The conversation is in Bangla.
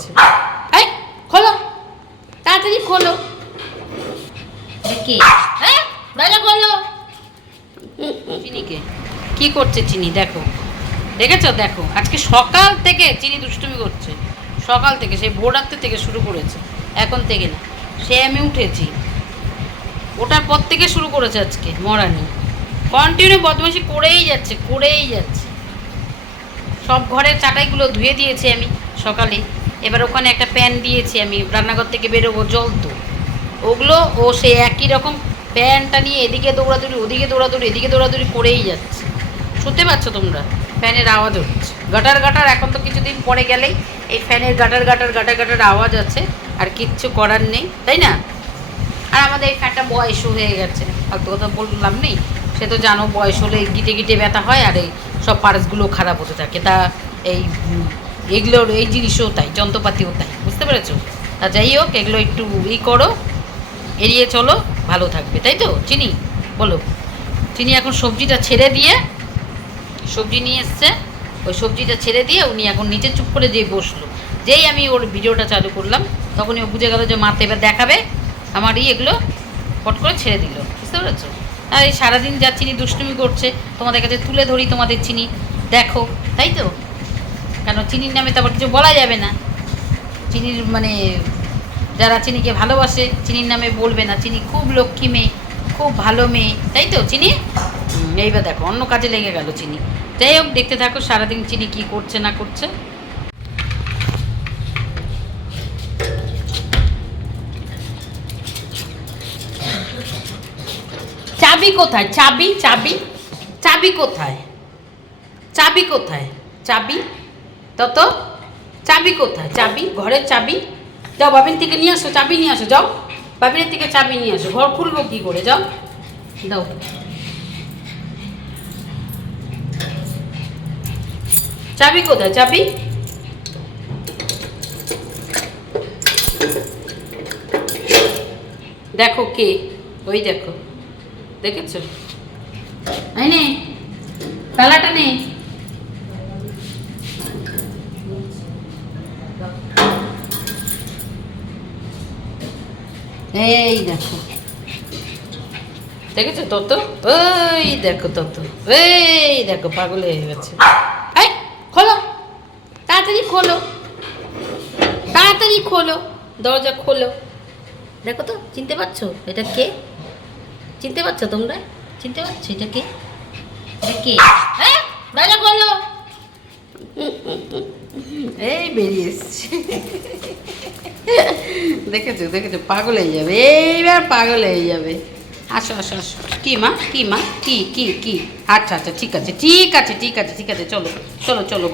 গেছে। এই খোলো, তাড়াতাড়ি খোলো। কে? হ্যাঁ, দরজা খোলো। চিনিকে কি করছে চিনি? দেখো, দেখেছো? দেখো, আজকে সকাল থেকে চিনি দুষ্টুমি করছে। সকাল থেকে, সেই ভোর রাত্রে থেকে শুরু করেছে, এখন থেকে না। সে আমি উঠেছি, ওটার পর থেকে শুরু করেছে আজকে মরানি। কন্টিনিউ বদমাইশি করেই যাচ্ছে, করেই যাচ্ছে। সব ঘরের চাটাইগুলো ধুয়ে দিয়েছি আমি সকালে। এবার ওখানে একটা প্যান দিয়েছি আমি, রান্নাঘর থেকে বেরোবো জ্বলতো ওগুলো। ও সে একই রকম প্যানটা নিয়ে এদিকে দৌড়াদৌড়ি, ওদিকে দৌড়াদৌড়ি, এদিকে দৌড়াদৌড়ি করেই যাচ্ছে। শুনতে পাচ্ছ তোমরা? ফ্যানের আওয়াজ হচ্ছে গাটার গাটার। এখন তো কিছুদিন পরে গেলেই এই ফ্যানের গাটার গাটার গাটার গাটার আওয়াজ আছে, আর কিচ্ছু করার নেই, তাই না? আর আমাদের এই ফ্যানটা বয়সও হয়ে গেছে, ফালতু কথা বললাম নেই। সে তো জানো, বয়স হলে গিটে গিটে ব্যথা হয়, আর এই সব পার্টসগুলো খারাপ হতে থাকে। তা এই এগুলোর এই জিনিসও তাই, যন্ত্রপাতিও তাই, বুঝতে পেরেছো? তা যাই হোক, এগুলো একটু করো, এড়িয়ে চলো, ভালো থাকবে, তাই তো চিনি? বলো। চিনি এখন সবজিটা ছেড়ে দিয়ে, সবজি নিয়ে এসছে, ওই সবজিটা ছেড়ে দিয়ে উনি এখন নিচে চুপ করে যেয়ে বসলো। যেই আমি ওর ভিডিওটা চালু করলাম, তখনই ও বুঝে গেল যে মাতে এবার দেখাবে আমারই, এগুলো পট করে ছেড়ে দিল, বুঝতে পেরেছো? আর এই সারাদিন যা চিনি দুষ্টুমি করছে, তোমাদের কাছে তুলে ধরি, তোমাদের চিনি দেখো, তাই তো? কেন চিনির নামে তো আবার কিছু বলা যাবে না। চিনির মানে যারা চিনিকে ভালোবাসে চিনির নামে বলবে না। চিনি খুব লক্ষ্মী মেয়ে, খুব ভালো মেয়ে, তাই তো চিনি? এইবার দেখো অন্য কাজে লেগে গেল চিনি। যাই হোক, দেখতে থাকো সারাদিন চিনি কি করছে না করছে। চাবি কোথায়? চাবি, চাবি, চাবি কোথায়? চাবি কোথায়? চাবি তত, চাবি কোথায়? চাবি, ঘরের চাবি। যাও বাবিন থেকে নিয়ে আসো, চাবি নিয়ে আসো, যাও বাবিনের থেকে চাবি নিয়ে আসো। ঘর খুলবো কি করে? যাও দাও। চাবি কোথায়? চাবি দেখো কে, ওই দেখো, দেখেছো? এই নে তালাটা নে। এই দেখো, দেখেছো তত? ওই দেখো তত, এই দেখো পাগল হয়ে গেছে। এই খোলো, তাড়াতাড়ি খোলো, তাড়াতাড়ি খোলো, দরজা খোলো। দেখো তো, চিনতে পারছো এটা কে? চিনতে পারছো তোমরা? চিনতে পারছো এটা কে? এটা কে? হ্যাঁ, দরজা খোলো। এই বেরিয়ে এসছে। দেখেছো? দেখেছো? পাগল হয়ে যাবে, এইবার পাগল হয়ে যাবে। আসো আসো আসো। কি মা? কি মা? কি কি কি? আচ্ছা আচ্ছা, ঠিক আছে ঠিক আছে ঠিক আছে ঠিক আছে, চলো চলো চলো।